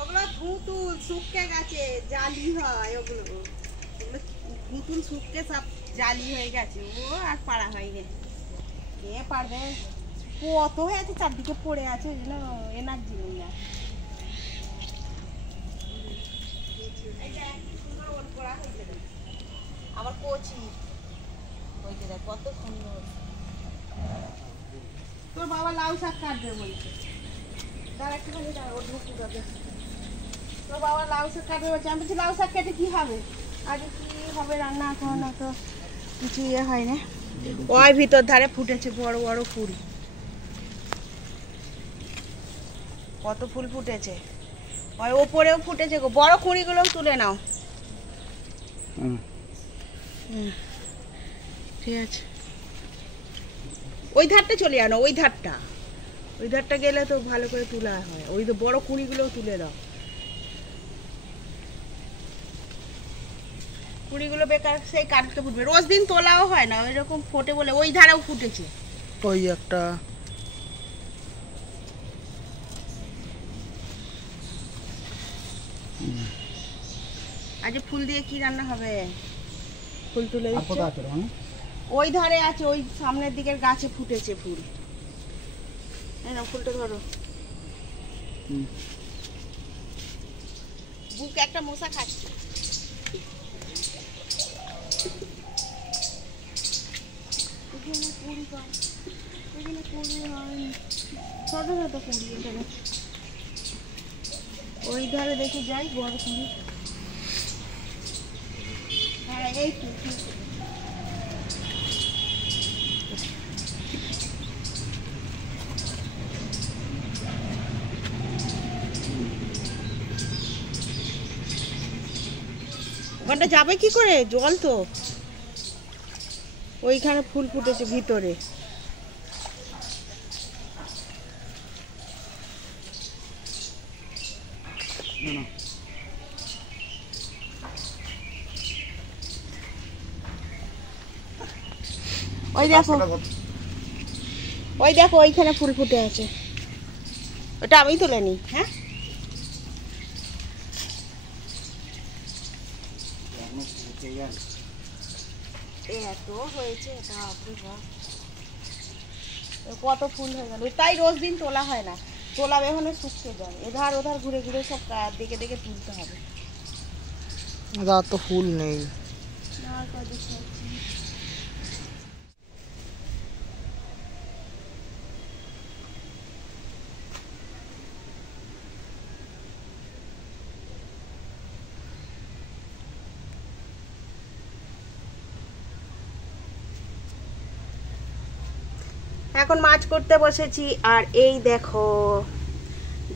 ওগুলো ধুতুল শুকিয়ে গেছে, জালি হয় ওগুলো। ওগুলো ধুতুল শুকিয়ে সব জালি হয়ে গেছে, ও আর পাড়া হয়নি। কে পারবে, কত হয়ে আছে চারদিকে পড়ে আছে, ওই জন্য এনার্জি নেই না। আবার কচি হয়েছে, দেখ কত সুন্দর। তোর বাবা লাউ শাক কাটবে বলছে, দাঁড়া একটুখানি দাঁড়া, ওর ঢুকতে যাবে। তোর বাবা লাউ শাক কাটবে বলছে। আমি বলছি লাউ শাক কেটে কি হবে, আগে কি হবে রান্না, এখন তো কিছু ইয়ে হয় না। ওই ভিতর ধারে ফুটেছে বড় বড় ফুল, কত ফুল ফুটেছে। ওই ওপরেও ফুটেছে গো, বড় কুঁড়িগুলোও তুলে নাও। ঠিক আছে, ওই ধারটা চলে আনো, ওই ধারটা গেলে তো ভালো করে তোলা হয়। ওই তো বড় কুঁড়িগুলোও তুলে দাও, কুঁড়িগুলো বেকার সেই কাটতে ফুটবে, রোজ দিন তোলাও হয় না, ওই রকম ফোটে বলে। ওই ধারেও ফুটেছে ওই একটা। আজ ফুল দিয়ে কি রান্না হবে? ফুল তুলে ওই ধারে আছে, ওই সামনের দিকের গাছে ফুটেছে ফুল। না ফুলটা ধরো, বুকে একটা মশা খাচ্ছে। ছোট ছোট কুড়ি এখানে, ওই ধারে দেখে যাই বড় কুড়ি। হ্যাঁ এই তো ওখানটা যাবে কি করে, জল তো। ওইখানে ফুল ফুটেছে ভিতরে। ওই দেখো, ওই দেখো ওইখানে ফুল ফুটে আছে, ওটা আমি তুলে নি। হ্যাঁ এত হয়েছে, কত ফুল হয়ে গেল, তাই রোজ দিন তোলা হয় না। তোলা বেহনে শুকিয়ে যায়, এধার ওধার ঘুরে ঘুরে সব দেখে দেখে তুলতে হবে। তো ফুল নেই। এখন মাছ করতে বসেছি, আর এই দেখো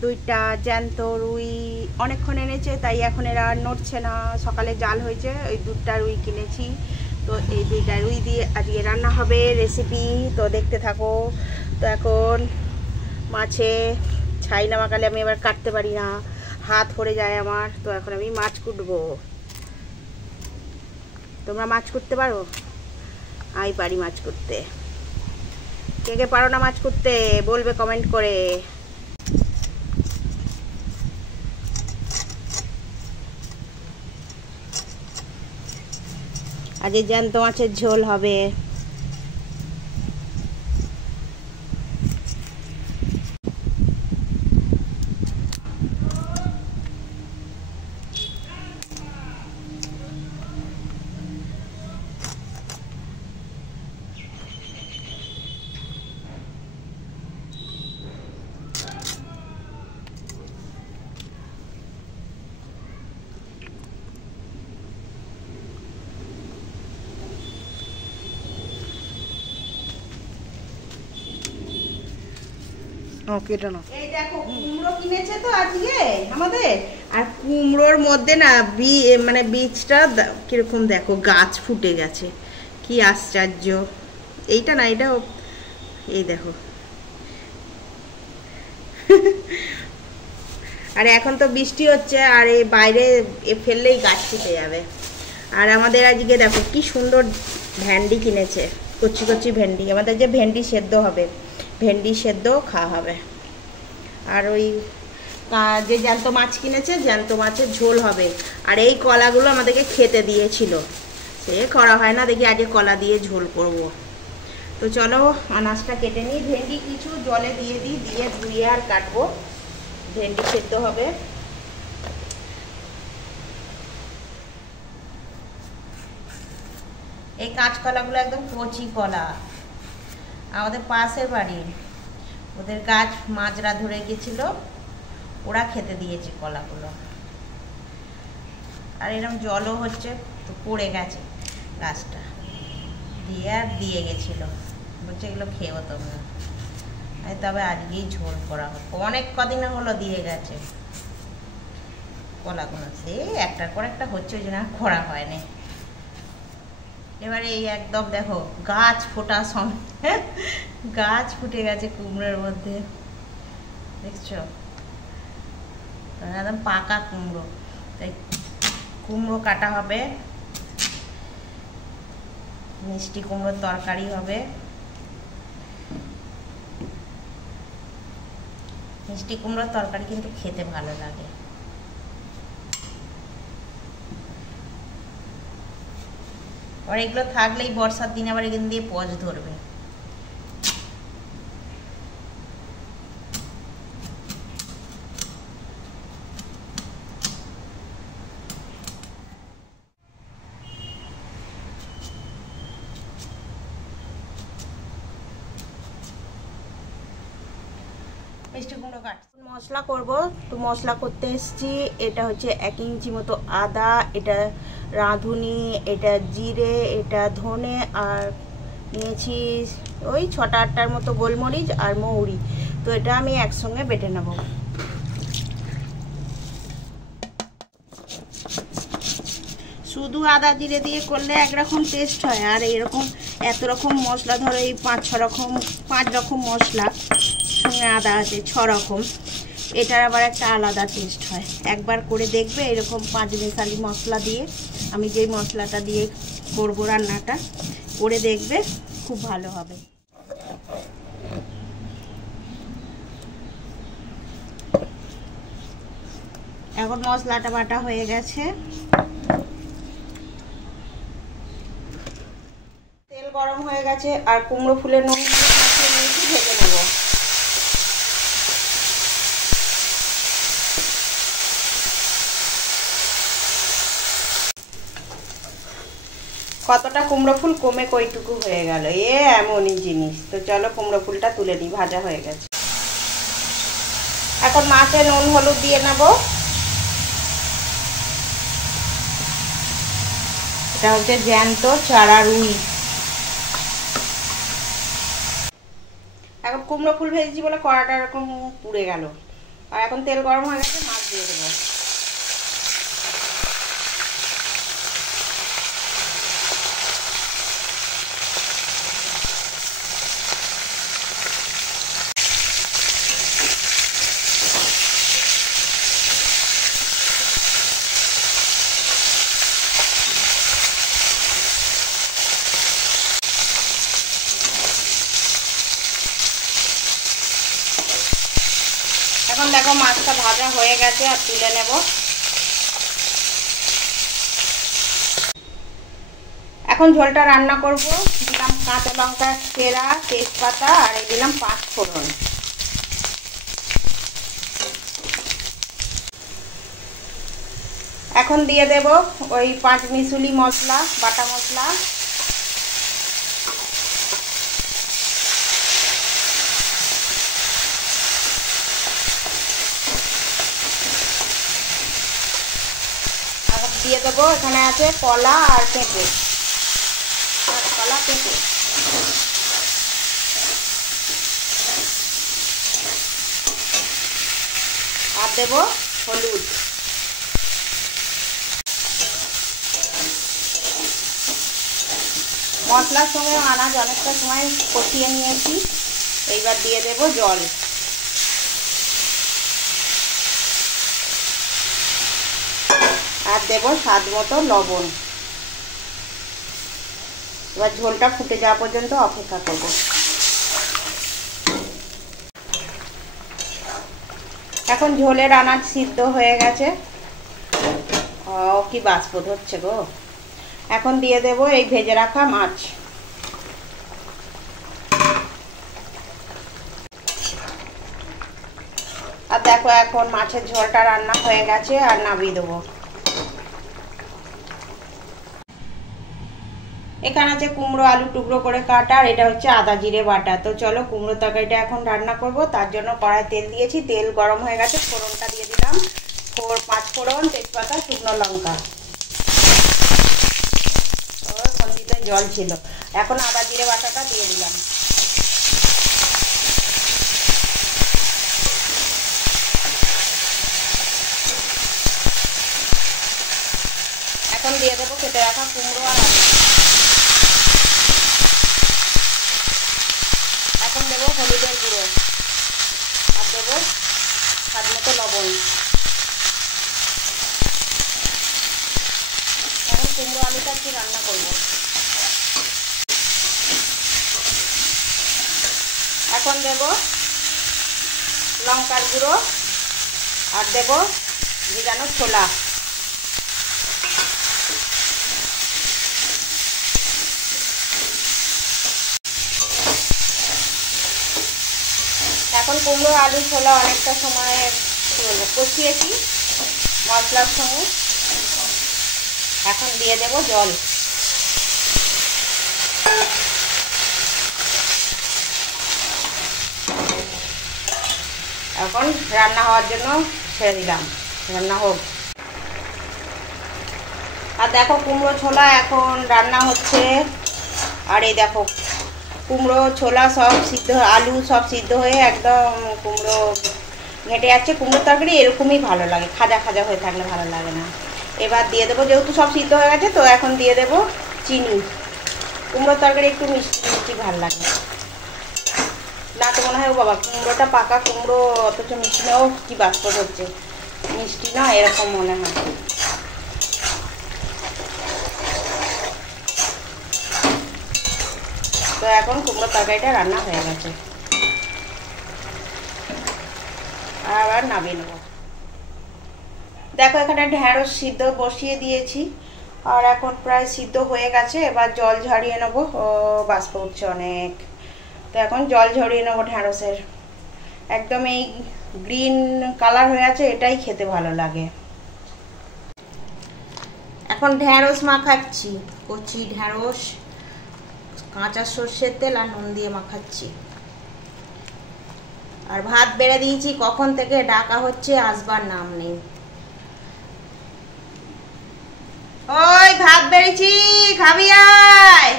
দুইটা জ্যান্ত রুই অনেকক্ষণ এনেছে, তাই এখন এরা আর নড়ছে না। সকালে জাল হয়েছে, ওই দুটা রুই কিনেছি, তো এই দুইটা রুই দিয়ে আজকে রান্না হবে রেসিপি। তো দেখতে থাকো। তো এখন মাছে ছাই না মাখালে আমি এবার কাটতে পারি না, হাত পড়ে যায় আমার। তো এখন আমি মাছ কুটবো। তোমরা মাছ করতে পারো? আমি পারি মাছ করতে। কে কে পারো না মাছ করতে বলবে কমেন্ট করে। আজ জ্যান্ত মাছের ঝোল হবে। এই দেখো কুমড়ো কিনেছে তো আজকে আমাদের, আর কুমড়োর মধ্যে না মানে বীজটা কিরকম দেখো, গাছ ফুটে গেছে, কি আশ্চর্য। এইটা না, এটা এই দেখো। আর এখন তো বৃষ্টি হচ্ছে, আর এই বাইরে ফেললেই গাছ ফুটে যাবে। আর আমাদের আজকে দেখো কি সুন্দর ভেন্ডি কিনেছে, কচি কচি ভেন্ডি। আমাদের যে ভেন্ডি সেদ্ধ হবে, ভেন্ডি সেদ্ধ খাওয়া হবে। আর ওই যে জ্যান্ত মাছ কিনেছে, জ্যান্ত মাছের ঝোল হবে। আর এই কলাগুলো আমাদেরকে খেতে দিয়েছিল, সে করা হয় না, দেখি আজকে কলা দিয়ে ঝোল করব। তো চলো আনাজটা কেটে নিই। ভেন্ডি কিছু জলে দিয়ে দিই, দিয়ে ধুয়ে আর কাটবো। ভেন্ডি সেদ্ধ হবে। এই কাঁচকলাগুলো একদম কচি কলা, আমাদের পাশের বাড়ি, ওদের গাছ মাজরা ধরে গেছিল, ওরা খেতে দিয়েছে কলাগুলো। আর এরকম জলও হচ্ছে, তো পড়ে গেছে গাছটা, দিয়ে গেছিলো, বলছে এগুলো খেয়েও তোমরা। তবে আজকেই ঝোল করা হোক, অনেক কদিন হলো দিয়ে গেছে কলাগুলো, সে একটার পর একটা হচ্ছে, ওই জন্য করা হয়নি। এবারে এই একদম দেখো গাছ ফোটা সময় গাছ ফুটে গেছে কুমড়োর মধ্যে, দেখছো একদম পাকা কুমড়ো। তাই কুমড়ো কাটা হবে, মিষ্টি কুমড়োর তরকারি হবে। মিষ্টি কুমড়োর তরকারি কিন্তু খেতে ভালো লাগে। আর এগুলো থাকলেই বর্ষার দিনে আবার এখান দিয়ে পচ ধরবে। মিষ্টি কুমড়ো কাট মশলা করব, তো মশলা করতে এসেছি। এটা হচ্ছে 1 ইঞ্চি মতো আদা, এটা রাঁধুনি, এটা জিরে, এটা ধনে, আর নিয়েছি ওই 6-8টার মতো গোলমরিচ আর মৌরি। তো এটা আমি একসঙ্গে বেটে নেব। শুধু আদা জিরে দিয়ে করলে একরকম টেস্ট হয়, আর এরকম এত রকম মশলা, ধরো এই 5 রকম মশলা সঙ্গে আদা আছে 6 রকম, এটার আবার একটা আলাদা টেস্ট হয়। একবার করে দেখবে এরকম 5 মিশালি মশলা দিয়ে, আমি যেই মশলাটা দিয়ে করব রান্নাটা, করে দেখবে খুব ভালো হবে। এখন মশলাটা বাটা হয়ে গেছে, তেল গরম হয়ে গেছে, আর কুমড়ো ফুলের নুন ভেজে নেব। কতটা কুমড়ো ফুল কমে কইটুকু হয়ে গেল, এমনই জিনিস। তো চলো কুমড়ো ফুলটা তুলে নিই, ভাজা হয়ে গেছে। এখন মাছে নুন হলুদ দিয়ে নেব। এটা হচ্ছে জ্যান্ত চারা রুই। এখন কুমড়ো ফুল ভেজেছি বলে কড়াটা এরকম পুড়ে গেল। আর এখন তেল গরম হয়ে গেছে, মাছ দিয়ে দেবো। এখন দেখো মাছটা ভাজা হয়ে গেছে, আর তুলে নেব। এখন ঝোলটা রান্না করব। দিলাম কাঁচা লঙ্কা চেরা, তেজপাতা, আর এই দিলাম 5 ফোড়ন। এখন দিয়ে দেব ওই 5 মিশুলি মশলা, বাটা মশলা। দিয়ে দেবো, এখানে আছে কলা আর পেঁপে, কলা পেঁপে। আর দেবো হলুদ। মশলার সঙ্গে আনাজ অনেকটা সময় কষিয়ে নিয়েছি, এইবার দিয়ে দেবো জল। আর দেব স্বাদ মতো লবণ। এবার ঝোলটা ফুটে যাওয়া পর্যন্ত অপেক্ষা করব। এখন ঝোলের আনাজ সিদ্ধ হয়ে গেছে। ও কি বাষ্প হচ্ছে গো। এখন দিয়ে দেব এই ভেজে রাখা মাছ। আর দেখো এখন মাছের ঝোলটা রান্না হয়ে গেছে আর নামিয়ে দেবো। এখানে আছে কুমড়ো আলু টুকরো করে কাটা, আর এটা হচ্ছে আদা জিরে বাটা। তো চলো কুমড়ো তরকারিটা এখন রান্না করব। তার জন্য কড়াই তেল দিয়েছি, তেল গরম হয়ে গেছে, ফোড়নটা দিয়ে দিলাম। 5 ফোড়ন, তেজপাতা, শুকনো লঙ্কা। খন্তিতে জল ছিল। এখন আদা জিরে বাটাটা দিয়ে দিলাম। এখন দিয়ে দেবো কেটে রাখা কুমড়ো আর আলু। এখন দেবো হলুদের গুঁড়ো আর দেবো স্বাদ মতো লবণ। এখন কুমড়ো আলুটা একটু রান্না করব। এখন দেবো লঙ্কার গুঁড়ো আর দেবো ভিজানো ছোলা। এখন কুমড়ো আলু ছোলা অনেকটা সময় কষিয়েছি মশলার সঙ্গে। এখন দিয়ে দেব জল। এখন রান্না হওয়ার জন্য ছেড়ে দিলাম, রান্না হোক। আর দেখো কুমড়ো ছোলা এখন রান্না হচ্ছে। আর এই দেখো কুমড়ো ছোলা সব সিদ্ধ, আলু সব সিদ্ধ হয়ে একদম কুমড়ো ঘেঁটে যাচ্ছে। কুমড়ো তরকারি এরকমই ভালো লাগে, খাজা খাজা হয়ে থাকলে ভালো লাগে না। এবার দিয়ে দেবো, যেহেতু সব সিদ্ধ হয়ে গেছে, তো এখন দিয়ে দেবো চিনি। কুমড়ো তরকারি একটু মিষ্টি মিষ্টি ভালো লাগে না তো মনে হয়। ও বাবা, কুমড়োটা পাকা কুমড়ো অথচ মিষ্টি না। ও কি বাষ্প হচ্ছে, মিষ্টি না এরকম মনে হয়। তো এখন কুমড়ো তরকারিটা রান্না হয়ে গেছে, আবার নামিয়ে নেব। দেখো এখানে ঢেঁড়স সিদ্ধ বসিয়ে দিয়েছি, আর এখন প্রায় সিদ্ধ হয়ে গেছে। এবার জল ঝরিয়ে নেব। ও বাষ্প উঠছে অনেক। তো এখন জল ঝরিয়ে নেবো ঢেঁড়সের। একদম এই গ্রিন কালার হয়ে আছে, এটাই খেতে ভালো লাগে। এখন ঢেঁড়স মাখাচ্ছি, কচি ঢেঁড়স কাঁচা সর্ষের তেল আর নুন দিয়ে মাখাচ্ছি। আর ভাত বেড়ে দিয়েছি, কখন থেকে ডাকা হচ্ছে, আসবার নাম নেই। ওই ভাত বেড়েছি, খাবি আয়।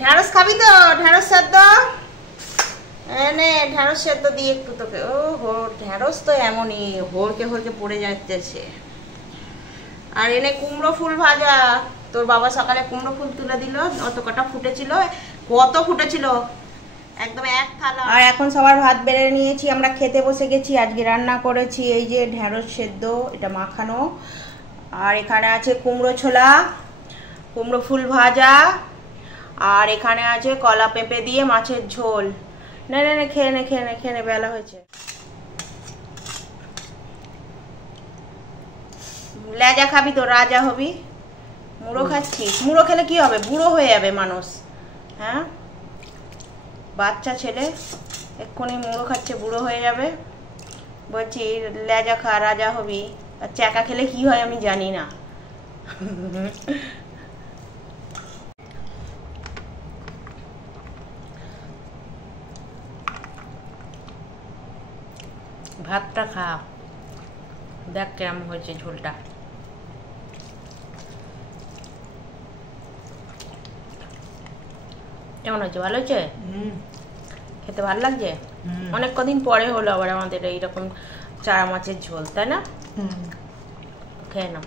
ঢেঁড়স খাবি তো? ঢেঁড়স সেদ্ধ এনে, ঢেঁড়স সেদ্ধ দিয়ে একটু তোকে। ও হো, ঢেঁড়স তো এমনই হরকে হরকে পড়ে যাচ্ছে। আর এনে কুমড়ো ফুল ভাজা। তোর বাবা সকালে কুমড়ো ফুল তুলে দিল, অত কটা ফুটেছিল। কত ফুটেছিল, একদম এক থালা। আর এখন সবার ভাত বেড়ে নিয়েছি, আমরা খেতে বসে গেছি। আজকে রান্না করেছি এই যে ঢেঁড়স সেদ্ধ, এটা মাখানো। আর এখানে আছে কুমড়ো ছোলা, কুমড়ো ফুল ভাজা, আর এখানে আছে কলা পেঁপে দিয়ে মাছের ঝোল। না না না, খেয়ে নে খেয়ে নে খেয়ে নে, বেলা হয়েছে। লেজা খাবি তো রাজা হবি। মুড়ো খাচ্ছিস? মুড়ো খেলে কি হবে, বুড়ো হয়ে যাবে মানুষ। হ্যাঁ, বাচ্চা ছেলে এক্ষুনি মুড়ো খাচ্ছে, বুড়ো হয়ে যাবে। বলছি লেজা খা, রাজা হবি। আর চাকা খেলে কি হয় আমি জানি না। ভাতটা খা, দেখ কেমন হয়েছে ঝোলটা। কেমন হয়েছে? ভালো হয়েছে? খেতে ভালো লাগছে? অনেক কদিন পরে হলো আবার আমাদের এইরকম চারা মাছের ঝোল, তাই না? খেয়ে নাও।